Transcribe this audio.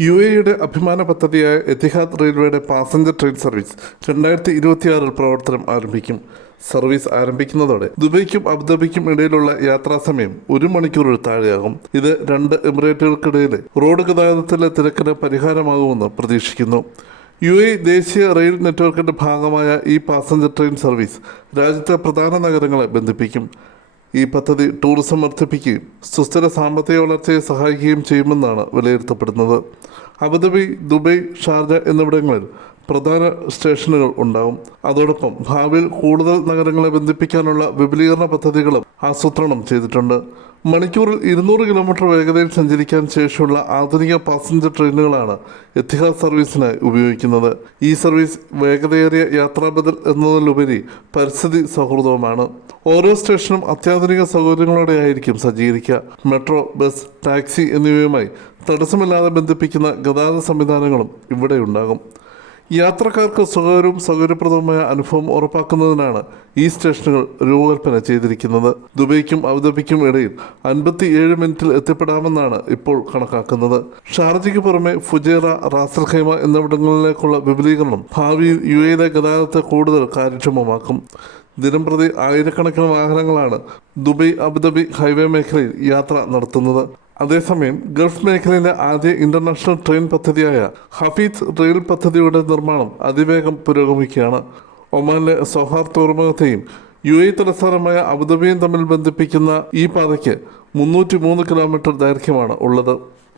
U എയുടെ അഭിമാന പദ്ധതിയായ എത്തിഹാദ് റെയിൽവേയുടെ പാസഞ്ചർ ട്രെയിൻ സർവീസ് രണ്ടായിരത്തി ഇരുപത്തിയാറിൽ പ്രവർത്തനം ആരംഭിക്കും. സർവീസ് ആരംഭിക്കുന്നതോടെ ദുബൈക്കും അബുദാബിക്കും ഇടയിലുള്ള യാത്രാ സമയം ഒരു മണിക്കൂറിൽ താഴെയാകും. ഇത് രണ്ട് എമിറേറ്റുകൾക്കിടയിലെ റോഡ് ഗതാഗതത്തിലെ തിരക്കിന് പരിഹാരമാകുമെന്ന് പ്രതീക്ഷിക്കുന്നു. യു എ ദേശീയ റെയിൽ നെറ്റ്വർക്കിന്റെ ഭാഗമായ ഈ പാസഞ്ചർ ട്രെയിൻ സർവീസ് രാജ്യത്തെ പ്രധാന നഗരങ്ങളെ ബന്ധിപ്പിക്കും. ഈ പദ്ധതി ടൂറിസം വർദ്ധിപ്പിക്കുകയും സുസ്ഥിര സാമ്പത്തിക വളർച്ചയെ സഹായിക്കുകയും ചെയ്യുമെന്നാണ് വിലയിരുത്തപ്പെടുന്നത്. അബുദാബി ദുബൈ ഷാർജ എന്നിവിടങ്ങളിൽ പ്രധാന സ്റ്റേഷനുകൾ ഉണ്ടാവും. അതോടൊപ്പം ഭാവിയിൽ കൂടുതൽ നഗരങ്ങളെ ബന്ധിപ്പിക്കാനുള്ള വിപുലീകരണ പദ്ധതികളും ആസൂത്രണം ചെയ്തിട്ടുണ്ട്. മണിക്കൂറിൽ ഇരുന്നൂറ് കിലോമീറ്റർ വേഗതയിൽ സഞ്ചരിക്കാൻ ശേഷിയുള്ള ആധുനിക പാസഞ്ചർ ട്രെയിനുകളാണ് എത്തിഹാദ് സർവീസിനായി ഉപയോഗിക്കുന്നത്. ഈ സർവീസ് വേഗതയേറിയ യാത്രാബദൽ എന്നതിലുപരി പരിസ്ഥിതി സൗഹൃദവുമാണ്. ഓരോ സ്റ്റേഷനും അത്യാധുനിക സൗകര്യങ്ങളോടെ ആയിരിക്കും സജ്ജീകരിക്കുക. മെട്രോ ബസ് ടാക്സി എന്നിവയുമായി തടസ്സമില്ലാതെ ബന്ധിപ്പിക്കുന്ന ഗതാഗത സംവിധാനങ്ങളും ഇവിടെ ഉണ്ടാകും. യാത്രക്കാർക്ക് സുഖകരവും സൗകര്യപ്രദവുമായ അനുഭവം ഉറപ്പാക്കുന്നതിനാണ് ഈ സ്റ്റേഷനുകൾ രൂപകൽപ്പന ചെയ്തിരിക്കുന്നത്. ദുബൈക്കും അബുദാബിക്കും ഇടയിൽ അൻപത്തി ഏഴ് മിനിറ്റിൽ എത്തിപ്പെടാമെന്നാണ് ഇപ്പോൾ കണക്കാക്കുന്നത്. ഷാർജയ്ക്ക് പുറമെ ഫുജേറ റാസൽ ഖൈമ എന്നിവിടങ്ങളിലേക്കുള്ള വിപുലീകരണം ഭാവിയിൽ യു എയിലെ ഗതാഗതത്തെ കൂടുതൽ കാര്യക്ഷമമാക്കും. ദിനംപ്രതി ആയിരക്കണക്കിന് വാഹനങ്ങളാണ് ദുബൈ അബുദാബി ഹൈവേ മേഖലയിൽ യാത്ര നടത്തുന്നത്. അതേസമയം ഗൾഫ് മേഖലയിലെ ആദ്യ ഇന്റർനാഷണൽ ട്രെയിൻ പദ്ധതിയായ ഹഫീദ് റെയിൽ പദ്ധതിയുടെ നിർമ്മാണം അതിവേഗം പുരോഗമിക്കുകയാണ്. ഒമാനിലെ സൊഹാർ തുറമുഖത്തെയും യു എ തലസ്ഥാനമായ അബുദാബിയും തമ്മിൽ ബന്ധിപ്പിക്കുന്ന ഈ പാതയ്ക്ക് മുന്നൂറ്റി മൂന്ന് കിലോമീറ്റർ ദൈർഘ്യമാണ് ഉള്ളത്.